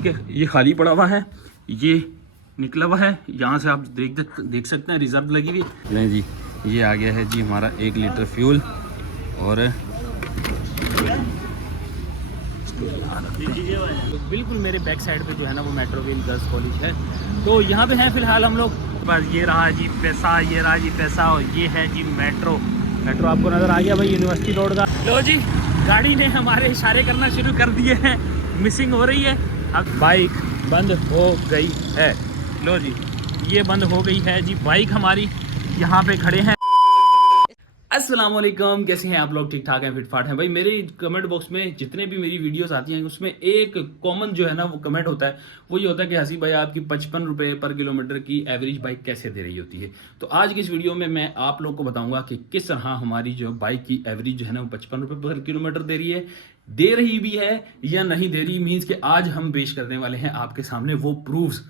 ठीक है, ये खाली पड़ा हुआ है, ये निकला हुआ है, यहाँ से आप देख सकते हैं रिजर्व लगी हुई। नहीं जी, ये आ गया है जी हमारा 1 लीटर फ्यूल। और बिल्कुल मेरे बैक साइड पे जो है ना वो मेट्रोविल गर्ल्स कॉलेज है। तो यहाँ पे हैं फिलहाल हम लोग। बस ये रहा जी पैसा, ये रहा जी पैसा, और ये है जी मेट्रो। मेट्रो आपको नज़र आ गया भाई यूनिवर्सिटी रोड का। लो जी, गाड़ी ने हमारे इशारे करना शुरू कर दिए हैं, मिसिंग हो रही है। अब बाइक बंद हो गई है। लो जी, ये बंद हो गई है जी बाइक हमारी। यहाँ पे खड़े हैं। अस्सलाम वालेकुम, कैसे हैं आप लोग? ठीक ठाक हैं, फिटफाट हैं भाई। मेरे कमेंट बॉक्स में जितने भी मेरी वीडियोस आती हैं उसमें एक कॉमन जो है ना वो कमेंट होता है, वो ये होता है कि हसीब भाई आपकी 55 रुपये पर किलोमीटर की एवरेज बाइक कैसे दे रही होती है। तो आज की इस वीडियो में मैं आप लोग को बताऊंगा कि किस तरह हमारी जो बाइक की एवरेज जो है ना वो 55 रुपये पर किलोमीटर दे रही भी है या नहीं दे रही। मीन्स कि आज हम पेश करने वाले हैं आपके सामने वो प्रूफ्स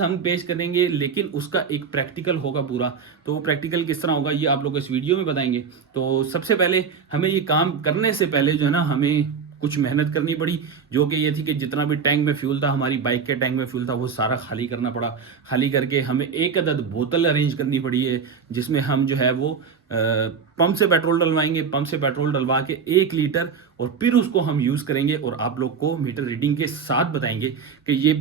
हम पेश करेंगे, लेकिन उसका एक प्रैक्टिकल होगा पूरा। तो वो प्रैक्टिकल किस तरह होगा ये आप लोग इस वीडियो में बताएंगे। तो सबसे पहले हमें ये काम करने से पहले जो है ना हमें कुछ मेहनत करनी पड़ी, जो कि ये थी कि जितना भी टैंक में फ्यूल था, हमारी बाइक के टैंक में फ्यूल था, वो सारा खाली करना पड़ा। खाली करके हमें एक अदद बोतल अरेंज करनी पड़ी है, जिसमें हम जो है वो पंप से पेट्रोल डलवाएंगे। पंप से पेट्रोल डलवा के 1 लीटर, और फिर उसको हम यूज़ करेंगे और आप लोग को मीटर रीडिंग के साथ बताएंगे कि ये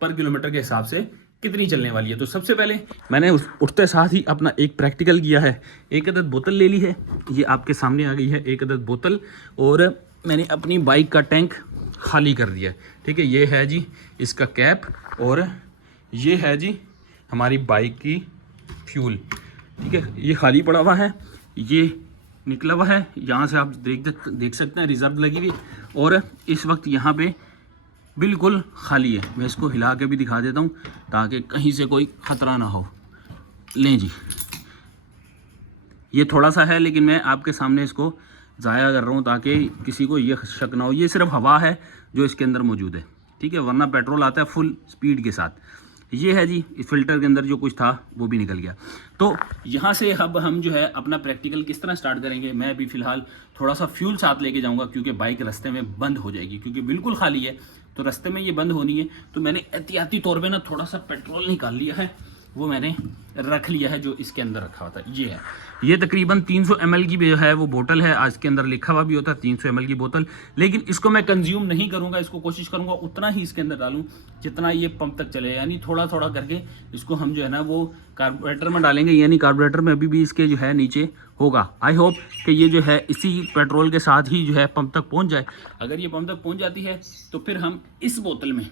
पर किलोमीटर के हिसाब से कितनी चलने वाली है। तो सबसे पहले मैंने उठते साथ ही अपना एक प्रैक्टिकल किया है। एक अदद बोतल ले ली है, ये आपके सामने आ गई है एक अदद बोतल, और मैंने अपनी बाइक का टैंक खाली कर दिया है। ठीक है, ये है जी इसका कैप, और ये है जी हमारी बाइक की फ्यूल। ठीक है, ये खाली पड़ा हुआ है, ये निकला हुआ है, यहाँ से आप देख सकते हैं रिजर्व लगी हुई। और इस वक्त यहाँ पे बिल्कुल खाली है। मैं इसको हिला के भी दिखा देता हूँ ताकि कहीं से कोई ख़तरा ना हो। लें जी, ये थोड़ा सा है, लेकिन मैं आपके सामने इसको ज़ाया कर रहा हूँ ताकि किसी को ये शक ना हो। ये सिर्फ हवा है जो इसके अंदर मौजूद है। ठीक है, वरना पेट्रोल आता है फुल स्पीड के साथ। ये है जी, इस फिल्टर के अंदर जो कुछ था वो भी निकल गया। तो यहाँ से अब हम जो है अपना प्रैक्टिकल किस तरह स्टार्ट करेंगे। मैं अभी फ़िलहाल थोड़ा सा फ्यूल साथ लेके जाऊँगा, क्योंकि बाइक रास्ते में बंद हो जाएगी, क्योंकि बिल्कुल खाली है। तो रास्ते में ये बंद होनी है, तो मैंने एहतियाती तौर पे ना थोड़ा सा पेट्रोल निकाल लिया है, वो मैंने रख लिया है जो इसके अंदर रखा हुआ था। ये है, ये तकरीबन 300 ml की जो है वो बोतल है। आज के अंदर लिखा हुआ भी होता है 300 ml की बोतल, लेकिन इसको मैं कंज्यूम नहीं करूंगा। इसको कोशिश करूंगा उतना ही इसके अंदर डालूं जितना ये पंप तक चले, यानी थोड़ा थोड़ा करके इसको हम जो है ना वो कार्बोरेटर में डालेंगे, यानी कार्बोरेटर में अभी भी इसके जो है नीचे होगा। आई होप कि ये जो है इसी पेट्रोल के साथ ही जो है पंप तक पहुँच जाए। अगर ये पंप तक पहुँच जाती है तो फिर हम इस बोतल में,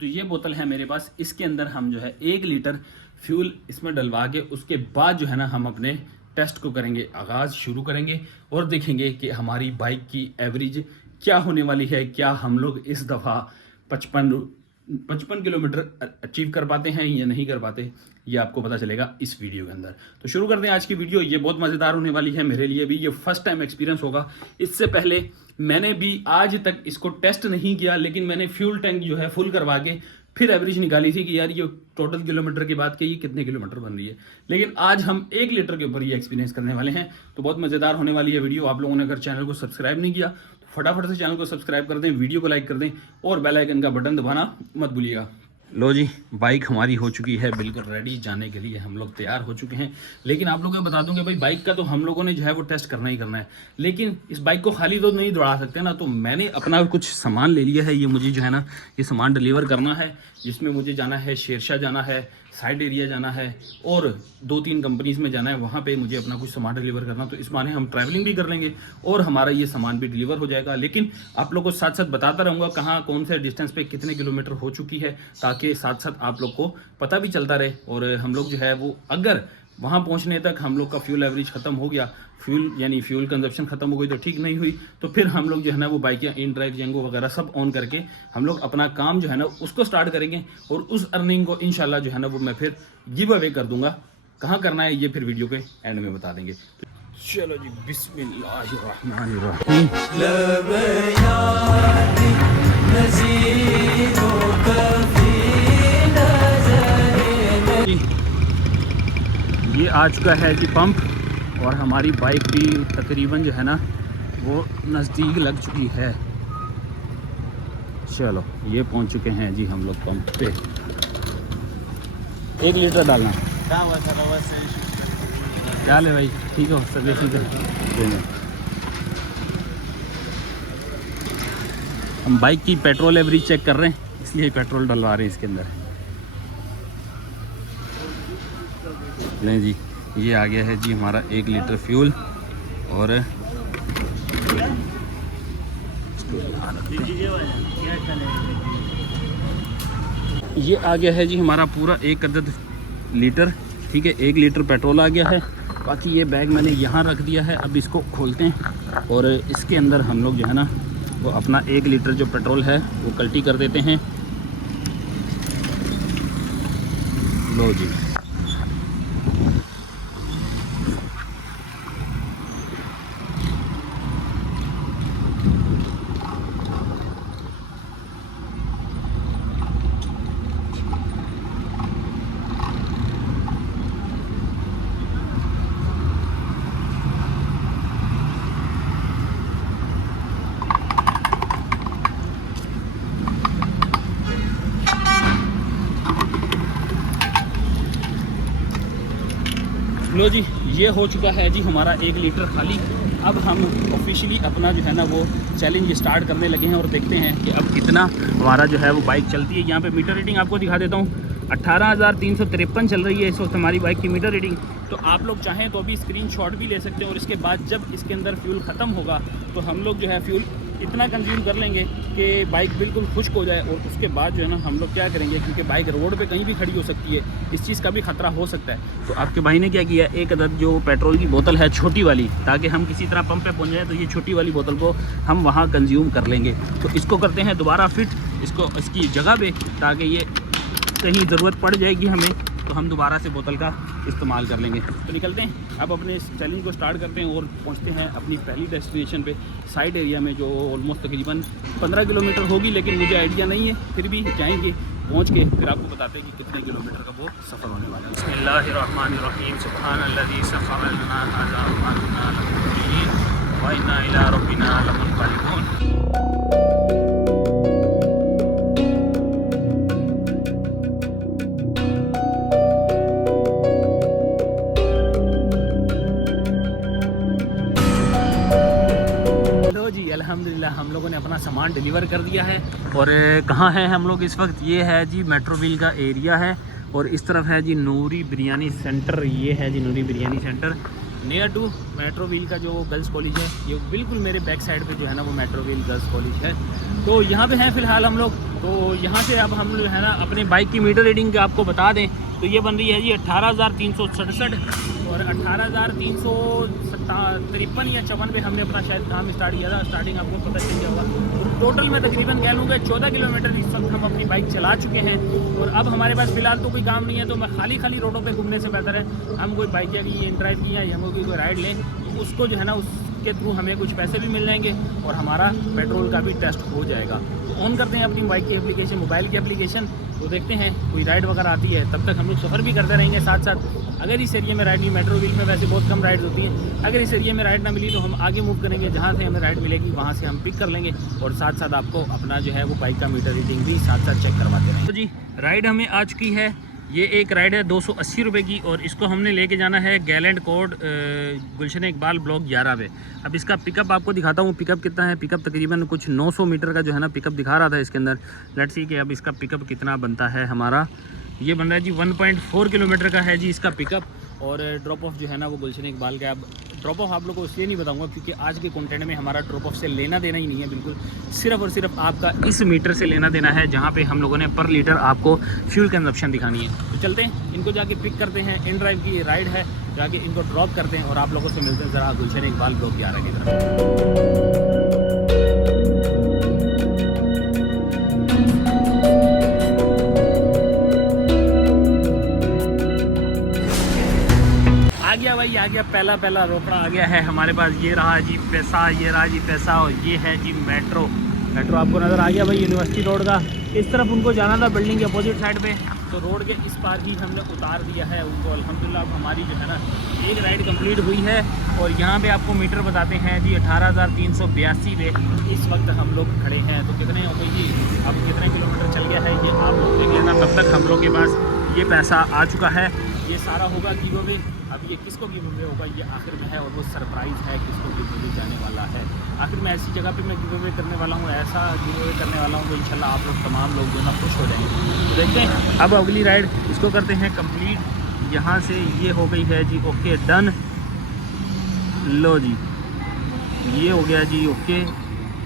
तो ये बोतल है मेरे पास, इसके अंदर हम जो है 1 लीटर फ्यूल इसमें डलवा के उसके बाद जो है ना हम अपने टेस्ट को करेंगे, आगाज़ शुरू करेंगे, और देखेंगे कि हमारी बाइक की एवरेज क्या होने वाली है। क्या हम लोग इस दफ़ा 55 किलोमीटर अचीव कर पाते हैं या नहीं कर पाते, ये आपको पता चलेगा इस वीडियो के अंदर। तो शुरू करते हैं आज की वीडियो। ये बहुत मज़ेदार होने वाली है, मेरे लिए भी ये फर्स्ट टाइम एक्सपीरियंस होगा। इससे पहले मैंने भी आज तक इसको टेस्ट नहीं किया, लेकिन मैंने फ्यूल टैंक जो है फुल करवा के फिर एवरेज निकाली थी कि यार ये टोटल किलोमीटर की बात की ये कितने किलोमीटर बन रही है। लेकिन आज हम 1 लीटर के ऊपर ये एक्सपीरियंस करने वाले हैं। तो बहुत मज़ेदार होने वाली है वीडियो। आप लोगों ने अगर चैनल को सब्सक्राइब नहीं किया तो फटाफट से चैनल को सब्सक्राइब कर दें, वीडियो को लाइक कर दें, और बेल आइकन का बटन दबाना मत भूलिएगा। लो जी, बाइक हमारी हो चुकी है बिल्कुल रेडी जाने के लिए, हम लोग तैयार हो चुके हैं। लेकिन आप लोगों को बता दूं कि भाई बाइक का तो हम लोगों ने जो है वो टेस्ट करना ही करना है, लेकिन इस बाइक को खाली तो नहीं दौड़ा सकते ना। तो मैंने अपना कुछ सामान ले लिया है। ये मुझे जो है ना ये सामान डिलीवर करना है, जिसमें मुझे जाना है शेरशाह जाना है, साइड एरिया जाना है, और 2-3 कंपनीज में जाना है। वहाँ पे मुझे अपना कुछ सामान डिलीवर करना, तो इस माने हम ट्रैवलिंग भी कर लेंगे और हमारा ये सामान भी डिलीवर हो जाएगा। लेकिन आप लोगों को साथ साथ बताता रहूँगा कहाँ कौन से डिस्टेंस पे कितने किलोमीटर हो चुकी है, ताकि साथ साथ आप लोग को पता भी चलता रहे। और हम लोग जो है वो अगर वहाँ पहुँचने तक हम लोग का फ्यूल एवरेज ख़त्म हो गया, फ्यूल यानी फ्यूल कंजप्शन ख़त्म हो गई, तो ठीक नहीं हुई, तो फिर हम लोग जो है ना वो बाइक या इन ड्राइव जेंगो वगैरह सब ऑन करके हम लोग अपना काम जो है ना उसको स्टार्ट करेंगे। और उस अर्निंग को इंशाल्लाह जो है ना वो मैं फिर गिव अवे कर दूंगा। कहाँ करना है ये फिर वीडियो के एंड में बता देंगे। चलो जी, बिस्मिल्लाहिर्रहमानिर्रहीम। ये आ चुका है जी पंप, और हमारी बाइक भी तकरीबन जो है ना वो नज़दीक लग चुकी है। चलो ये पहुंच चुके हैं जी हम लोग पंप पे। 1 लीटर डालना डाल है भाई, ठीक है सर्विसिंग देना। हम बाइक की पेट्रोल एवरेज चेक कर रहे हैं, इसलिए पेट्रोल डलवा रहे हैं इसके अंदर। नहीं जी, ये आ गया है जी हमारा 1 लीटर फ्यूल। और ये आ गया है जी हमारा पूरा 1 अदद लीटर, ठीक है। 1 लीटर पेट्रोल आ गया है। बाकी ये बैग मैंने यहाँ रख दिया है। अब इसको खोलते हैं और इसके अंदर हम लोग जो है ना वो अपना 1 लीटर जो पेट्रोल है वो कल्टी कर देते हैं। लो जी, लो जी, ये हो चुका है जी हमारा 1 लीटर खाली। अब हम ऑफिशियली अपना जो है ना वो चैलेंज स्टार्ट करने लगे हैं और देखते हैं कि अब कितना हमारा जो है वो बाइक चलती है। यहाँ पे मीटर रीडिंग आपको दिखा देता हूँ, 18,353 चल रही है इस वक्त हमारी बाइक की मीटर रीडिंग। तो आप लोग चाहें तो अभी स्क्रीनशॉट भी ले सकते हैं और इसके बाद जब इसके अंदर फ्यूल ख़त्म होगा तो हम लोग जो है फ्यूल इतना कंज्यूम कर लेंगे कि बाइक बिल्कुल खुश्क हो जाए। और उसके बाद जो है ना हम लोग क्या करेंगे, क्योंकि बाइक रोड पे कहीं भी खड़ी हो सकती है, इस चीज़ का भी खतरा हो सकता है। तो आपके भाई ने क्या किया, 1 अदद जो पेट्रोल की बोतल है छोटी वाली, ताकि हम किसी तरह पंप पे पहुंच जाए तो ये छोटी वाली बोतल को हम वहाँ कंज्यूम कर लेंगे। तो इसको करते हैं दोबारा फिट इसको इसकी जगह पे, ताकि ये कहीं ज़रूरत पड़ जाएगी हमें तो हम दोबारा से बोतल का इस्तेमाल कर लेंगे। तो निकलते हैं अब अपने इस चैलेंज को स्टार्ट करते हैं और पहुंचते हैं अपनी पहली डेस्टिनेशन पे, साइड एरिया में, जो ऑलमोस्ट तकरीबन 15 किलोमीटर होगी, लेकिन मुझे आइडिया नहीं है, फिर भी जाएंगे। पहुंच के फिर आपको बताते हैं कि कितने किलोमीटर का वो सफ़र होने वाला है। बिस्मिल्लाहिर्रहमानिर्रहीम, सुब्हानल्लज़ी सख़्ख़र लना हाज़ा व मा कुन्ना लहू मुक़रिनीन व इन्ना इला रब्बिना लमुनक़लिबून। जी अल्हम्दुलिल्लाह हम लोगों ने अपना सामान डिलीवर कर दिया है। और कहाँ है हम लोग इस वक्त, ये है जी मेट्रोविल का एरिया है और इस तरफ है जी नूरी बिरयानी सेंटर। ये है जी Noori biryani center near to Metroville का जो गर्ल्स कॉलेज है, ये बिल्कुल मेरे बैक साइड पे जो है ना वो मेट्रोविल गर्ल्स कॉलेज है। तो यहाँ पे हैं फ़िलहाल हम लोग। तो यहाँ से अब हम जो है ना अपने बाइक की मीटर रीडिंग आपको बता दें तो ये बन रही है जी 18,367 और 18,353 या 54 पे हमने अपना शायद काम स्टार्ट किया था। स्टार्टिंग आपको पता चल गया होगा। टोटल में तकरीबन कह लूँगा 14 किलोमीटर इस वक्त हम अपनी बाइक चला चुके हैं। और अब हमारे पास फ़िलहाल तो कोई काम नहीं है, तो मैं खाली रोडों पे घूमने से बेहतर है हम कोई बाइक या इन ड्राइव की या हम कोई राइड लें, उसको जो है ना उसके थ्रू हमें कुछ पैसे भी मिल जाएंगे और हमारा पेट्रोल का भी टेस्ट हो जाएगा। तो ऑन करते हैं अपनी बाइक की एप्लीकेशन, मोबाइल की एप्लीकेशन, तो देखते हैं कोई राइड वगैरह आती है। तब तक हम लोग सफ़र भी करते रहेंगे साथ साथ। अगर इस एरिया में राइड नहीं, मेट्रोविल में वैसे बहुत कम राइड्स होती हैं, अगर इस एरिया में राइड ना मिली तो हम आगे मूव करेंगे, जहाँ से हमें राइड मिलेगी वहाँ से हम पिक कर लेंगे और साथ साथ आपको अपना जो है वो बाइक का मीटर रीडिंग भी साथ साथ चेक करवाते रहेंगे। तो जी राइड हमें आ चुकी है। ये एक राइड है 280 रुपये की और इसको हमने लेके जाना है गैलेंट कोड गुलशन इकबाल ब्लॉक 11 पे। अब इसका पिकअप आपको दिखाता हूँ, पिकअप कितना है। पिकअप तकरीबन कुछ 900 मीटर का जो है ना पिकअप दिखा रहा था इसके अंदर। लेट्स सी कि अब इसका पिकअप कितना बनता है हमारा। ये बन रहा है जी 1.4 किलोमीटर का है जी इसका पिकअप। और ड्रॉप ऑफ जो है ना वो गुलशन इकबाल का। अब ड्रॉप ऑफ आप लोगों को इसलिए नहीं बताऊंगा क्योंकि आज के कंटेंट में हमारा ड्रॉप ऑफ से लेना देना ही नहीं है, बिल्कुल सिर्फ और सिर्फ आपका इस मीटर से लेना देना है, जहाँ पे हम लोगों ने पर लीटर आपको फ्यूल कंजप्शन दिखानी है। तो चलते हैं इनको जाके पिक करते हैं। इन ड्राइव की राइड है, जाके इनको ड्रॉप करते हैं और आप लोगों से मिलते हैं ज़रा गुलशन इकबाल ब्लॉक 11 की तरफ। भाई आ गया पहला रोकड़ा आ गया है हमारे पास। ये रहा जी पैसा, ये रहा जी पैसा और ये है जी मेट्रो आपको नज़र आ गया भाई यूनिवर्सिटी रोड का। इस तरफ उनको जाना था बिल्डिंग के अपोजिट साइड पे। तो रोड के इस पार ही हमने उतार दिया है उनको अल्हम्दुलिल्लाह। अब हमारी जो है ना एक राइड कंप्लीट हुई है और यहाँ पे आपको मीटर बताते हैं जी 18,382 पे इस वक्त हम लोग खड़े हैं। तो कितने हो गई जी, अब कितने किलोमीटर चल गया है ये आप लोग देख लेना। तब तक हम लोग के पास ये पैसा आ चुका है। ये सारा होगा गिव अवे। अब ये किसको गिव अवे होगा ये आखिर में है और वो सरप्राइज़ है किसको गिव अवे जाने वाला है। आखिर में ऐसी जगह पे मैं गिव अवे करने वाला हूँ, ऐसा गिव अवे करने वाला हूँ तो इंशाल्लाह आप लोग तमाम लोग जो है ना खुश हो जाएंगे। तो देखते हैं अब अगली राइड इसको करते हैं कंप्लीट। यहाँ से ये हो गई है जी ओके डन। लो जी ये हो गया जी ओके।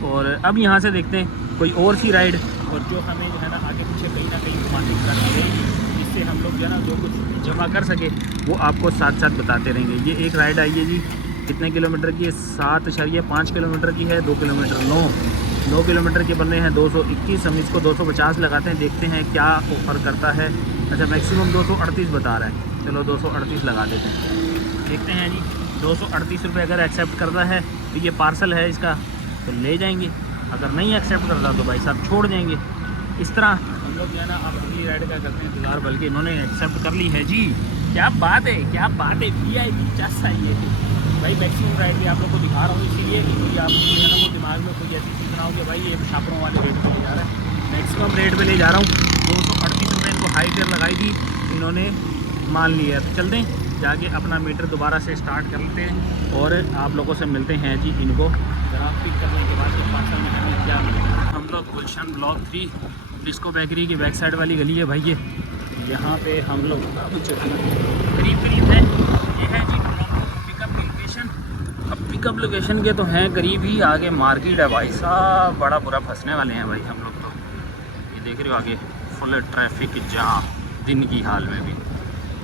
और अब यहाँ से देखते हैं कोई और सी राइड और जो हमें जो है ना आगे पीछे कहीं ना कहीं घुमाने कर देगी, जिससे हम लोग जो है ना जो कुछ जमा कर सके वो आपको साथ साथ बताते रहेंगे। ये एक राइड आई है जी, कितने किलोमीटर की है? 7.5 किलोमीटर की है। 2 किलोमीटर 9 किलोमीटर के बन रहे हैं 221। हम इसको 250 लगाते हैं, देखते हैं क्या ऑफर करता है। अच्छा मैक्सिमम 238 बता रहा है, चलो 238 लगा देते हैं, देखते हैं जी। 238 रुपये अगर एक्सेप्ट करता है तो ये पार्सल है इसका तो ले जाएंगे, अगर नहीं एक्सेप्ट करता तो भाई साहब छोड़ देंगे। इस तरह हम लोग जो है ना आप अगली राइड का करते हैं इंतज़ार, बल्कि इन्होंने एक्सेप्ट कर ली है जी। क्या बात है, क्या बात है। VIP जस्ट आई है भाई। मैक्सिमम राइड भी आप लोग को दिखा रहा हूँ इसीलिए कि कोई आप जो है ना वो दिमाग में कोई ऐसी चीज़ ना हो कि भाई ये छापरों वाले रेट पे ले जा रहा है। मैक्सिमम रेट पे ले जा रहा हूँ। 238 रुपये इनको हाई फेयर लगाई थी, इन्होंने मान लिया है। तो चलते हैं जाके अपना मीटर दोबारा से स्टार्ट कर लेते हैं और आप लोगों से मिलते हैं जी इनको जरा पिक करने के बाद। पार्सल में हमें क्या हम लोग गुलशन ब्लॉक 3 डिस्को बेकरी की बैक साइड वाली गली है भाई ये। यहाँ पे हम लोग करीब है। ये है जी पिकअप लोकेशन। अब पिकअप लोकेशन के तो हैं करीब ही आगे मार्केट है भाई साहब, बड़ा बुरा फंसने वाले हैं भाई हम लोग। तो ये देख रहे हो आगे फुल ट्रैफिक जहाँ दिन की हाल में भी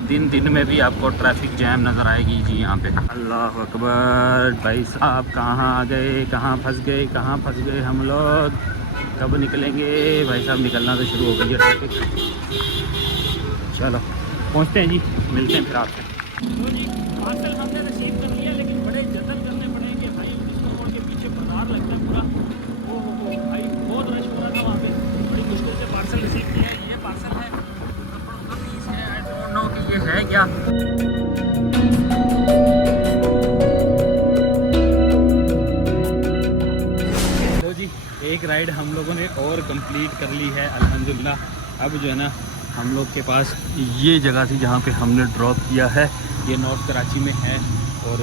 दिन में भी आपको ट्रैफिक जैम नज़र आएगी जी यहाँ पे। अल्लाह अकबर भाई साहब, कहाँ गए, कहाँ फंस गए हम लोग। कब निकलेंगे भाई साहब? निकलना तो शुरू हो गई है ट्रैफिक। चलो पहुँचते हैं जी, मिलते हैं फिर आपसे। तो जी पार्सल हमने रिसीव कर लिया, लेकिन बड़े जतन करने पड़ेंगे भाई। डिस्को मोड़ के पीछे बाजार लगता है पूरा। ओ भाई बहुत रश हो रहा था वहाँ पे, बड़ी मुश्किल से पार्सल रिसीव किया है। ये पार्सल है कि ये है क्या। तो जी एक राइड हम लोगों ने और कंप्लीट कर ली है अल्हम्दुलिल्लाह। अब जो है ना हम लोग के पास ये जगह थी जहाँ पे हमने ड्रॉप किया है, ये नॉर्थ कराची में है और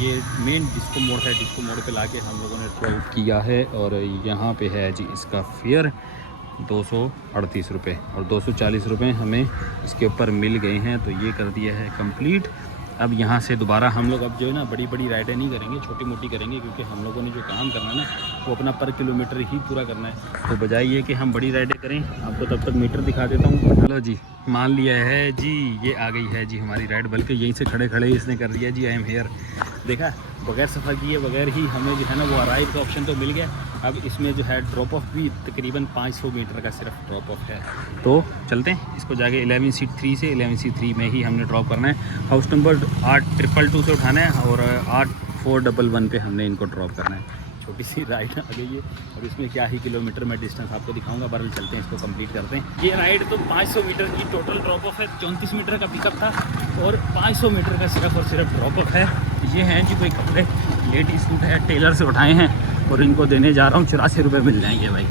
ये मेन डिस्को मोड़ है। डिस्को मोड़ पे लाके हम लोगों ने ड्रॉप किया है और यहाँ पे है जी इसका फेयर 238 रुपये और 240 रुपये हमें इसके ऊपर मिल गए हैं। तो ये कर दिया है कंप्लीट। अब यहाँ से दोबारा हम लोग अब जो है ना बड़ी राइडें नहीं करेंगे, छोटी मोटी करेंगे, क्योंकि हम लोगों ने जो काम करना है ना वो अपना पर किलोमीटर ही पूरा करना है। तो बजाय ये कि हम बड़ी राइडें करें, आपको तब तक मीटर दिखा देता हूँ। चलो जी मान लिया है जी, ये आ गई है जी हमारी राइड। बल्कि यहीं से खड़े इसने कर दिया जी आई एम हेयर। देखा बगैर सफ़र किए बगैर ही हमें जो है ना वो अराइव का ऑप्शन तो मिल गया। अब इसमें जो है ड्रॉप ऑफ भी तकरीबन 500 मीटर का सिर्फ ड्रॉप ऑफ है। तो चलते हैं इसको जाके 11C3 से 11C3 में ही हमने ड्रॉप करना है। हाउस नंबर 8222 से उठाना है और 8411 पे हमने इनको ड्रॉप करना है। छोटी सी राइड आ गई है। अब इसमें क्या ही किलोमीटर में डिस्टेंस आपको दिखाऊंगा, बहरहाल चलते हैं इसको कंप्लीट करते हैं। ये राइड तो 500 मीटर की टोटल ड्रॉप ऑफ है। 34 मीटर का पिकअप था और 500 मीटर का सिर्फ और सिर्फ ड्रॉप ऑफ है। ये हैं जी कोई कपड़े लेडीज सूट है, टेलर से उठाए हैं और इनको देने जा रहा हूँ। 84 रुपये मिल जाएंगे भाई।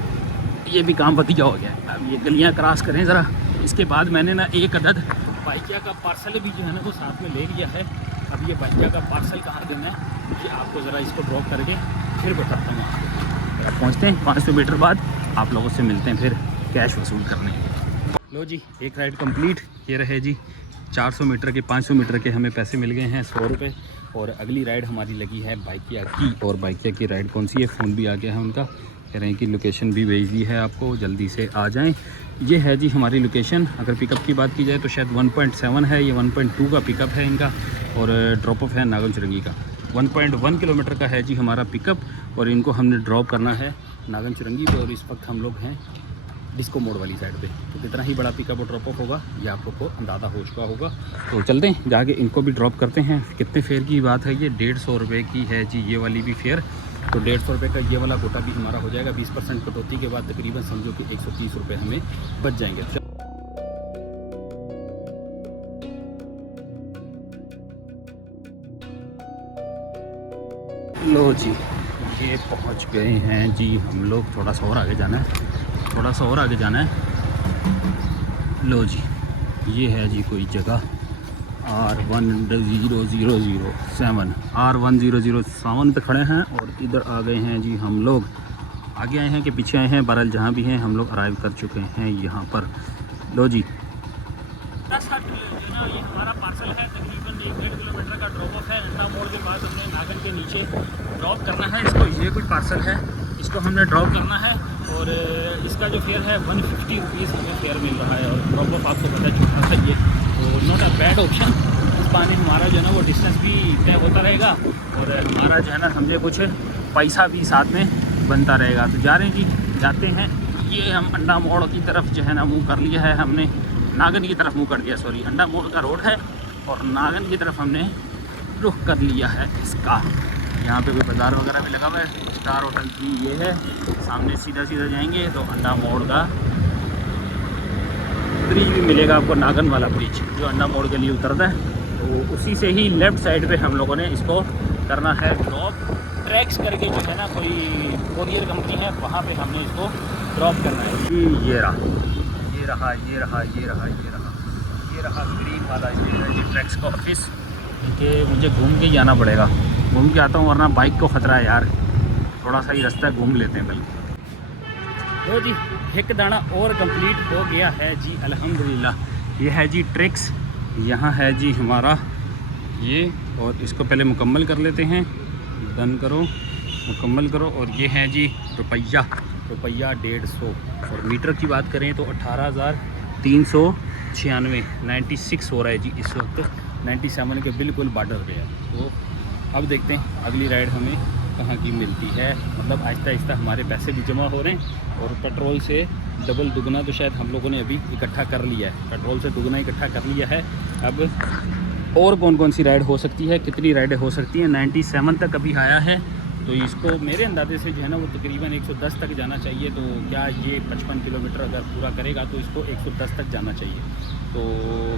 ये भी काम भतीजा हो गया। अब ये गलियाँ क्रॉस करें ज़रा। इसके बाद मैंने ना एक अदद बाइकिया का पार्सल भी जो है ना वो साथ में ले लिया है। अब ये बाइकिया का पार्सल कहाँ देना है ये आपको ज़रा इसको ड्रॉप करके फिर बताता हूँ आपको। जरा पहुँचते हैं, 500 मीटर बाद आप लोगों से मिलते हैं फिर कैश वसूल करने। लो जी एक राइड कंप्लीट। ये रहे जी 400 मीटर के 500 मीटर के हमें पैसे मिल गए हैं 100 रुपये। और अगली राइड हमारी लगी है बाइकिया की। और बाइकिया की राइड कौन सी है, फ़ोन भी आ गया है उनका, कह रहे हैं कि लोकेशन भी भेज दी है आपको, जल्दी से आ जाएं। ये है जी हमारी लोकेशन। अगर पिकअप की बात की जाए तो शायद 1.7 है, ये 1.2 का पिकअप है इनका और ड्रॉप ऑफ है नागन चुरंगी का। 1.1 किलोमीटर का है जी हमारा पिकअप और इनको हमने ड्रॉप करना है नागन चुरंगी पे। और इस वक्त हम लोग हैं डिस्को मोड़ वाली साइड पे। तो कितना ही बड़ा पिकअप और ड्रॉप ऑफ होगा ये आपको अंदाज़ा हो चुका होगा। तो चलते हैं जाके इनको भी ड्रॉप करते हैं। कितने फेयर की बात है, ये 150 रुपये की है जी ये वाली भी फेयर। तो 150 रुपये का ये वाला कोटा भी हमारा हो जाएगा। 20% कटौती के बाद तकरीबन समझो कि 130 रुपये हमें बच जाएंगे। लो जी, ये पहुंच गए हैं जी हम लोग। थोड़ा सा और आगे जाना है, थोड़ा सा और आगे जाना है। लो जी, ये है जी कोई जगह R1007 R1007 पे खड़े हैं और इधर आ गए हैं जी हम लोग। आगे आए हैं कि पीछे आए हैं, बहरहाल जहाँ भी हैं हम लोग अराइव कर चुके हैं यहाँ पर। लो जी, 10 ये हमारा पार्सल है, तकरीबन 1-1.5 किलोमीटर का ड्रॉप ऑफ है। अंडा मोड़ के बाद हमने नागन के नीचे ड्रॉप करना है इसको। ये कुछ पार्सल है, इसको हमने ड्रॉप करना है और इसका जो फेयर है 150 रुपीज़ हमें फेयर मिल रहा है। और ड्रॉप ऑफ आपको पता है छोटा सा ये, तो नॉट अ बैड ऑप्शन। इस पानी में हमारा जो है ना वो डिस्टेंस भी तय होता रहेगा और हमारा जो है ना समझे कुछ पैसा भी साथ में बनता रहेगा। तो जा रहे हैं जी, जाते हैं। ये हम अंडा मोड़ की तरफ जो है ना मुँह कर लिया है हमने, नागन की तरफ मुँह कर दिया, सॉरी। अंडा मोड़ का रोड है और नागन की तरफ हमने रुख कर लिया है इसका। यहाँ पे कोई बाज़ार वगैरह भी लगा हुआ है। स्टार होटल की ये है, सामने सीधा सीधा जाएंगे तो अंडा मोड़ का ब्रिज भी मिलेगा आपको, नागन वाला ब्रिज जो अंडा मोड़ के लिए उतरता है। तो उसी से ही लेफ़्ट साइड पे हम लोगों ने इसको करना है ड्रॉप। ट्रैक्स करके जो है ना कोई कोरियर कंपनी है, वहाँ पे हमने इसको ड्रॉप करना है। ये रहा ग्रीन वाला ये ट्रैक्स का ऑफिस। कि मुझे घूम के ही आना पड़ेगा, घूम के आता हूँ वरना बाइक को ख़तरा है यार। थोड़ा सा ही रास्ता घूम लेते हैं बल्कि। तो जी एक दाना और कंप्लीट हो गया है जी अल्हम्दुलिल्लाह। ये है जी ट्रैक्स, यहाँ है जी हमारा ये, और इसको पहले मुकम्मल कर लेते हैं। डन करो, मुकम्मल करो। और ये है जी रुपया 150। और मीटर की बात करें तो 18,396 96 हो रहा है जी इस वक्त। 97 के बिल्कुल बॉर्डर पे है। तो अब देखते हैं अगली राइड हमें कहाँ की मिलती है। मतलब आहिस्ता आहिस्ता हमारे पैसे भी जमा हो रहे हैं और पेट्रोल से डबल दुगना तो शायद हम लोगों ने अभी इकट्ठा कर लिया है। पेट्रोल से दुगना इकट्ठा कर लिया है। अब और कौन कौन सी राइड हो सकती है, कितनी राइडें हो सकती हैं। 97 तक अभी आया है, तो इसको मेरे अंदाजे से जो है ना वो तकरीबन 110 तक जाना चाहिए। तो क्या ये 55 किलोमीटर अगर पूरा करेगा तो इसको 110 तक जाना चाहिए। तो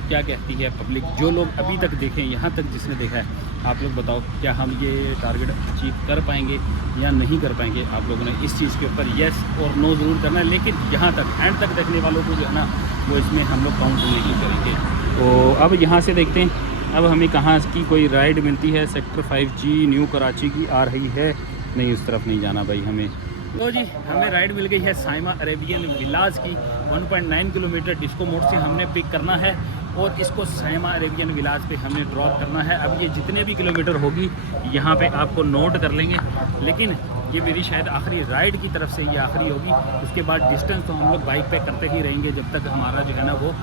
क्या कहती है पब्लिक, जो लोग अभी तक देखें, यहाँ तक जिसने देखा है, आप लोग बताओ क्या हम ये टारगेट अचीव कर पाएंगे या नहीं कर पाएंगे। आप लोगों ने इस चीज़ के ऊपर येस और नो ज़रूर करना है, लेकिन यहाँ तक एंड तक देखने वालों को जो है ना वो इसमें हम लोग काउंट नहीं करेंगे। तो अब यहाँ से देखते हैं अब हमें कहाँ की कोई राइड मिलती है। सेक्टर 5G न्यू कराची की आ रही है, नहीं उस तरफ नहीं जाना भाई हमें। तो जी हमें राइड मिल गई है साइमा अरेबियन विलाज की। 1.9 किलोमीटर डिस्को मोड से हमने पिक करना है और इसको साइमा अरेबियन विलाज पे हमने ड्रॉप करना है। अब ये जितने भी किलोमीटर होगी यहाँ पे आपको नोट कर लेंगे, लेकिन ये मेरी शायद आखिरी राइड की तरफ से ये आखिरी होगी। उसके बाद डिस्टेंस तो हम लोग बाइक पे करते ही रहेंगे जब तक हमारा जो है ना वो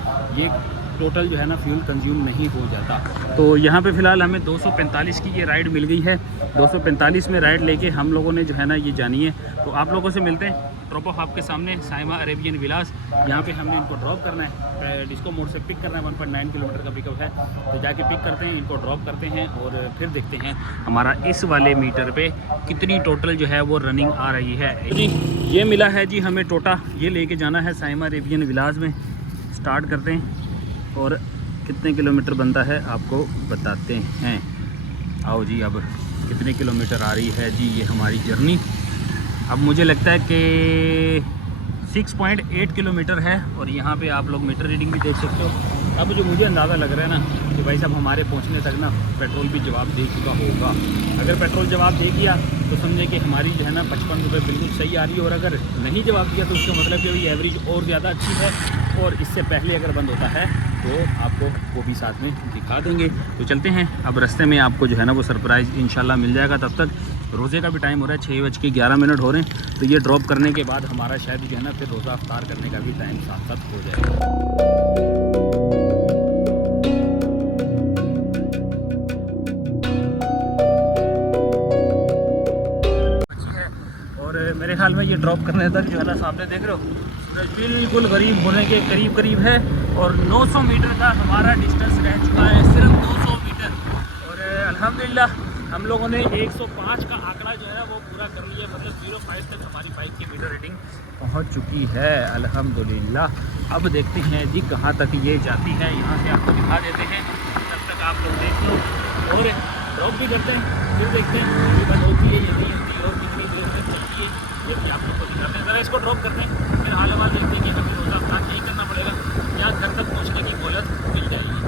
ये टोटल जो है ना फ्यूल कंज्यूम नहीं हो जाता। तो यहाँ पे फ़िलहाल हमें 245 की ये राइड मिल गई है। 245 में राइड लेके हम लोगों ने जो है ना ये जानी है। तो आप लोगों से मिलते हैं ड्रॉप ऑफ आपके सामने साइमा अरेबियन विलास। यहाँ पे हमने इनको ड्रॉप करना है, डिस्को मोड से पिक करना है। 1.9 किलोमीटर का पिकअप है, तो जाके पिक करते हैं, इनको ड्रॉप करते हैं और फिर देखते हैं हमारा इस वाले मीटर पे कितनी टोटल जो है वो रनिंग आ रही है। जी ये मिला है जी हमें टोटा, ये लेके जाना है साइमा अरेबियन विलास में। स्टार्ट करते हैं और कितने किलोमीटर बनता है आपको बताते हैं। आओ जी, अब कितने किलोमीटर आ रही है जी ये हमारी जर्नी। अब मुझे लगता है कि 6.8 किलोमीटर है और यहाँ पे आप लोग मीटर रीडिंग भी देख सकते हो। अब जो मुझे अंदाज़ा लग रहा है ना कि भाई साहब हमारे पहुँचने तक ना पेट्रोल भी जवाब दे चुका होगा। अगर पेट्रोल जवाब दे दिया तो समझे कि हमारी जो है ना 55 रुपये बिल्कुल सही आ रही है। और अगर नहीं जवाब दिया तो उसका मतलब कि एवरेज और ज़्यादा अच्छी है। और इससे पहले अगर बंद होता है तो आपको वो भी साथ में दिखा देंगे। तो चलते हैं, अब रास्ते में आपको जो है ना वो सरप्राइज़ इंशाल्लाह मिल जाएगा। तब तक रोज़े का भी टाइम हो रहा है, 6:11 हो रहे हैं। तो ये ड्रॉप करने के बाद हमारा शायद जो है ना फिर रोज़ा अफ्तार करने का भी टाइम साथ साथ हो जाएगा। मेरे ख्याल में ये ड्रॉप करने तक जो है ना सामने देख रहे हो सूरज बिल्कुल करीब होने के करीब है। और 900 मीटर का हमारा डिस्टेंस रह चुका है, सिर्फ 200 मीटर। और अल्हम्दुलिल्लाह हम लोगों ने 105 का आंकड़ा जो है ना वो पूरा कर लिया। मतलब 05 तक हमारी बाइक की मीटर रीडिंग पहुंच चुकी है अल्हम्दुलिल्लाह। अब देखते हैं जी कहाँ तक ये जाती है, यहाँ से आपको दिखा देते हैं। तब तक आप लोग देख लो और ड्रॉप भी करते हैं, फिर देखते हैं ये बंद होती है या नहीं होती है और कितनी देर तक चलती है, ये भी आप लोग को दिखाते हैं। ज़रा इसको ड्रॉप करते हैं, फिर हाल हवाल देखते हैं कि हमें रोज़ा अफ्तार नहीं करना पड़ेगा, यहाँ घर तक पहुँचने की मोहलत मिल जाएगी।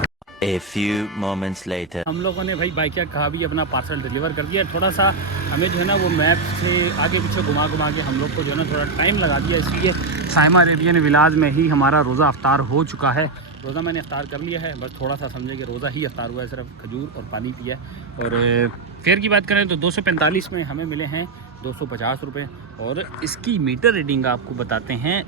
A few moments later. हम लोगों ने भाई बाइक या कहा भी अपना पार्सल डिलीवर कर दिया। थोड़ा सा हमें जो है ना वो मैप से आगे पीछे घुमा के हम लोग को जो है ना थोड़ा टाइम लगा दिया, इसलिए साइमा अरेबियन विलाज में ही हमारा रोज़ा अफ्तार हो चुका है। रोज़ा मैंने अफ्तार कर लिया है, बस थोड़ा सा समझे कि रोज़ा ही अफ्तार हुआ है, सिर्फ खजूर और पानी पिया। और फेयर की बात करें तो 245 में हमें मिले हैं 250 रुपये, और इसकी मीटर रीडिंग आपको बताते हैं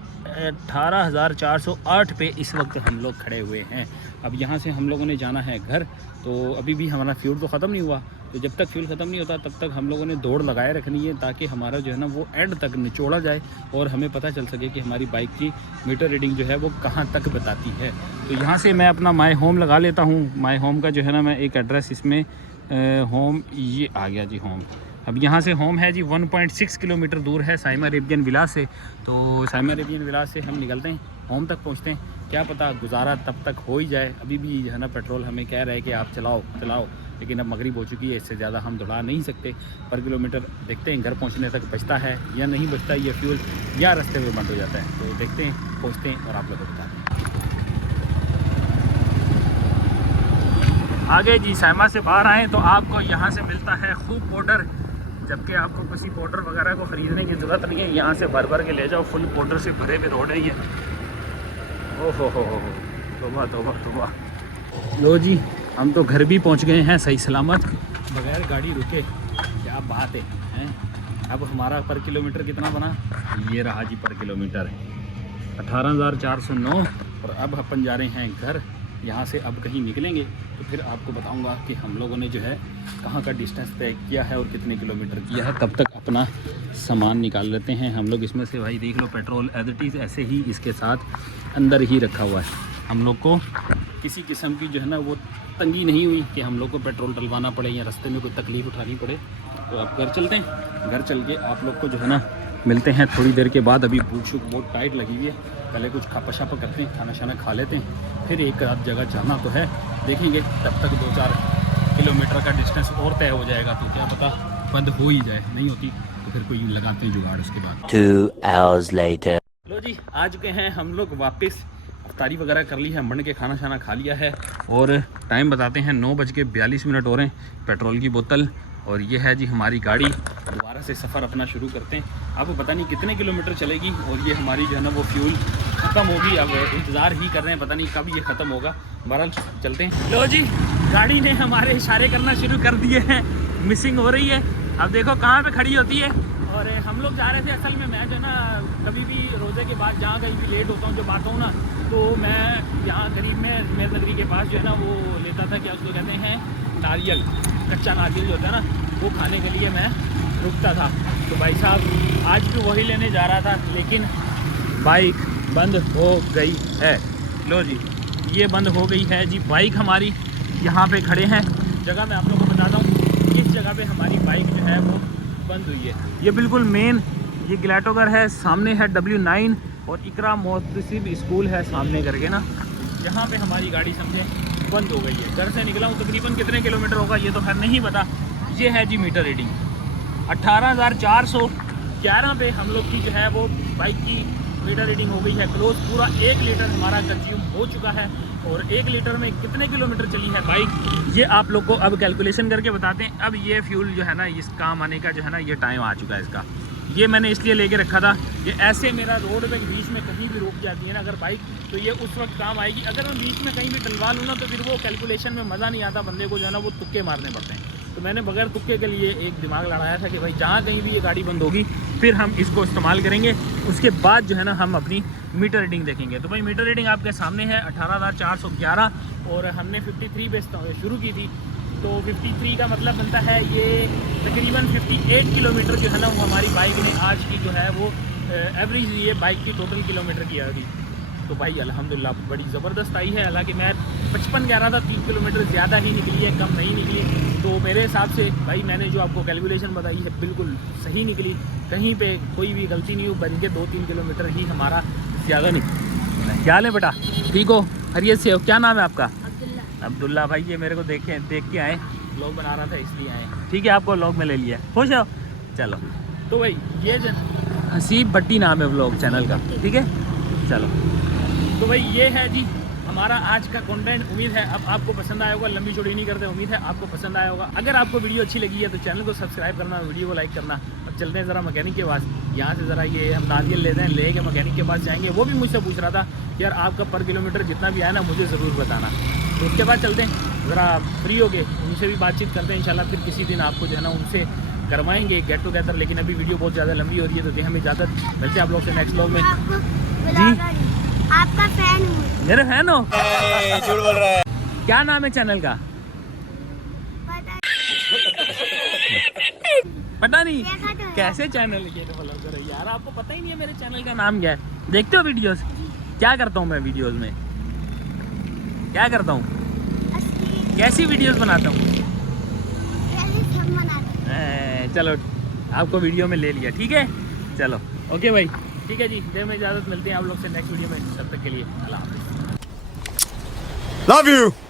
18,408 पे इस वक्त हम लोग खड़े हुए हैं। अब यहाँ से हम लोगों ने जाना है घर, तो अभी भी हमारा फ्यूल तो ख़त्म नहीं हुआ, तो जब तक फ्यूल ख़त्म नहीं होता तब तक हम लोगों ने दौड़ लगाए रखनी है, ताकि हमारा जो है ना वो एंड तक निचोड़ा जाए और हमें पता चल सके कि हमारी बाइक की मीटर रीडिंग जो है वो कहाँ तक बताती है। तो यहाँ से मैं अपना माई होम लगा लेता हूँ। माई होम का जो है ना मैं एक एड्रेस इसमें होम ये आ गया जी होम। अब यहाँ से होम है जी 1.6 किलोमीटर दूर है साइमा अरेबियन विलाज से। तो साइमा अरेबियन विलाज से हम निकलते हैं, होम तक पहुँचते हैं, क्या पता गुजारा तब तक हो ही जाए। अभी भी जो है ना पेट्रोल हमें कह रहा है कि आप चलाओ, लेकिन अब मगरिब हो चुकी है, इससे ज़्यादा हम दौड़ा नहीं सकते। पर किलोमीटर देखते हैं घर पहुँचने तक बचता है या नहीं बचता ये फ्यूल, या रास्ते में बंद हो जाता है। तो देखते हैं, पहुँचते हैं और आप लोगों को बताते हैं। आगे जी साइमा से बाहर आएँ तो आपको यहाँ से मिलता है खूब पाउडर, जबकि आपको किसी पाउडर वगैरह को ख़रीदने की ज़रूरत नहीं है, यहाँ से भर के ले जाओ, फुल पाउडर से भरे हुए रोड है ये। ओहो हो तोबा तोबा तोबा। लो जी हम तो घर भी पहुँच गए हैं सही सलामत, बगैर गाड़ी रुके, क्या बात है। अब हमारा पर किलोमीटर कितना बना, ये रहा जी पर किलोमीटर 18,409। और अब अपन जा रहे हैं घर। यहाँ से अब कहीं निकलेंगे तो फिर आपको बताऊंगा कि हम लोगों ने जो है कहाँ का डिस्टेंस तय किया है और कितने किलोमीटर किया है। तब तक अपना सामान निकाल लेते हैं हम लोग इसमें से। भाई देख लो पेट्रोल एज इट इज़ ऐसे ही इसके साथ अंदर ही रखा हुआ है। हम लोग को किसी किस्म की जो है ना वो तंगी नहीं हुई कि हम लोग को पेट्रोल डलवाना पड़े या रास्ते में कोई तकलीफ़ उठानी पड़े। तो अब घर चलते हैं, घर चल के आप लोग को जो है ना मिलते हैं थोड़ी देर के बाद। अभी भूख शुक बहुत टाइट लगी हुई है, पहले कुछ खापा शापा करते हैं, खाना शाना खा लेते हैं, फिर एक आध जगह जाना तो है, देखेंगे। तब तक 2-4 किलोमीटर का डिस्टेंस और तय हो जाएगा, तो क्या पता बंद हो ही जाए, नहीं होती तो फिर कोई लगाते हैं जुगाड़ उसके बाद। 2 hours later. लो जी आ चुके हैं हम लोग वापस, अफ्तारी वगैरह कर ली है, मंड के खाना शाना खा लिया है, और टाइम बताते हैं 9:42 हो रहे हैं। पेट्रोल की बोतल, और ये है जी हमारी गाड़ी। दोबारा से सफ़र अपना शुरू करते हैं। आपको पता नहीं कितने किलोमीटर चलेगी, और ये हमारी जो है ना वो फ्यूल ख़त्म होगी। अब इंतज़ार ही कर रहे हैं, पता नहीं कब ये ख़त्म होगा। बहरहाल चलते हैं। लो जी गाड़ी ने हमारे इशारे करना शुरू कर दिए हैं, मिसिंग हो रही है। अब देखो कहाँ पे खड़ी होती है। और हम लोग जा रहे थे, असल में मैं जो है ना कभी भी रोज़े के बाद जहाँ कहीं भी लेट होता हूँ, जब आता हूँ ना, तो मैं यहाँ करीब में मेर नगरी के पास जो है ना वो लेता था, क्या उसको कहते हैं, नारियल, कच्चा नारियल जो होता है ना, वो खाने के लिए मैं रुकता था। तो भाई साहब आज भी वही लेने जा रहा था, लेकिन बाइक बंद हो गई है। लो जी ये बंद हो गई है जी बाइक हमारी। यहाँ पे खड़े हैं, जगह मैं आप लोगों को बताता हूँ, किस जगह पे हमारी बाइक जो है वो बंद हुई है। ये बिल्कुल मेन ये गिलाटोगर है, सामने है W9 और इकरा मोहतसिब स्कूल है सामने करके ना, यहाँ पे हमारी गाड़ी समझे बंद हो गई है। घर से निकला हूँ, तकरीबन कितने किलोमीटर होगा ये तो खैर नहीं पता। ये है जी मीटर रीडिंग 18,411 पे हम लोग की जो है वो बाइक की मीटर रीडिंग हो गई है क्लोज। पूरा 1 लीटर हमारा कंज्यूम हो चुका है, और 1 लीटर में कितने किलोमीटर चली है बाइक, ये आप लोग को अब कैलकुलेशन करके बताते हैं। अब ये फ्यूल जो है ना इस काम आने का जो है ना ये टाइम आ चुका है इसका। ये मैंने इसलिए लेके रखा था, ये ऐसे मेरा रोड पे बीच में कहीं भी रुक जाती है ना अगर बाइक, तो ये उस वक्त काम आएगी। अगर मैं बीच में कहीं भी डलवा लूँ ना तो फिर वो कैलकुलेशन में मज़ा नहीं आता, बंदे को जो है ना वो तुक्के मारने पड़ते हैं। तो मैंने बगैर तुक्के के लिए एक दिमाग लड़ाया था कि भाई जहाँ कहीं भी ये गाड़ी बंद होगी फिर हम इसको इस्तेमाल करेंगे, उसके बाद जो है ना हम अपनी मीटर रीडिंग देखेंगे। तो भाई मीटर रीडिंग आपके सामने है 18,411, और हमने 53 पे शुरू की थी। तो 53 का मतलब बनता है ये तकरीबन 58 किलोमीटर जो है ना वो हमारी बाइक ने आज की जो है वो एवरेज ये बाइक की टोटल किलोमीटर की आ गई। तो भाई अल्हम्दुलिल्लाह बड़ी ज़बरदस्त आई है। हालांकि मैं 55 कह रहा था, 3 किलोमीटर ज़्यादा ही निकली है, कम नहीं निकली। तो मेरे हिसाब से भाई मैंने जो आपको कैलकुलेशन बताई है बिल्कुल सही निकली, कहीं पे कोई भी गलती नहीं हुई, बल्कि 2-3 किलोमीटर ही हमारा ज़्यादा निकली। क्या लें बेटा, ठीक हो, खैरियत से हो, क्या नाम है आपका? अब्दुल्ला। भाई ये मेरे को देख के आए, व्लॉग बना रहा था इसलिए आए। ठीक है, आपको व्लॉग में ले लिया, खुश हो? चलो तो भाई ये हसीब भट्टी नाम है व्लॉग चैनल का, ठीक है। चलो तो भाई ये है जी हमारा आज का कंटेंट। उम्मीद है अब आपको पसंद आया होगा, लंबी चौड़ी नहीं करते, उम्मीद है आपको पसंद आया होगा। अगर आपको वीडियो अच्छी लगी है तो चैनल को सब्सक्राइब करना, वीडियो को लाइक करना। अब चलते हैं ज़रा मैकेनिक के पास, यहाँ से ज़रा ये हम नारियल लेते हैं, ले के मैकेनिक के पास जाएंगे। वो भी मुझसे पूछ रहा था यार आपका पर किलोमीटर जितना भी आया ना मुझे ज़रूर बताना। तो उसके बाद चलते हैं ज़रा फ्री हो गए, उनसे भी बातचीत करते हैं इंशाल्लाह। फिर किसी दिन आपको जो है ना उनसे करवाएंगे गेट टुगेदर। लेकिन अभी वीडियो बहुत ज़्यादा लंबी हो रही है तो हमें इजाज़त। मिलते हैं आप लोग से नेक्स्ट व्लॉग में। जी आपका फैन हूँ। मेरे फैन हो? झूठ बोल रहा है। क्या नाम है चैनल का? पता नहीं देखा तो है। कैसे चैनल है ब्लॉगर है यार, आपको पता ही नहीं है मेरे चैनल का नाम क्या है। देखते हो वीडियोस? क्या करता हूँ मैं वीडियोस में, क्या करता हूँ, कैसी वीडियोस बनाता हूँ? चलो आपको वीडियो में ले लिया, ठीक है। चलो ओके भाई, ठीक है जी, दे में इजाज़त। मिलते हैं आप लोग से नेक्स्ट वीडियो में, तब तक के लिए अल्लाह हाफ़िज़। Love you.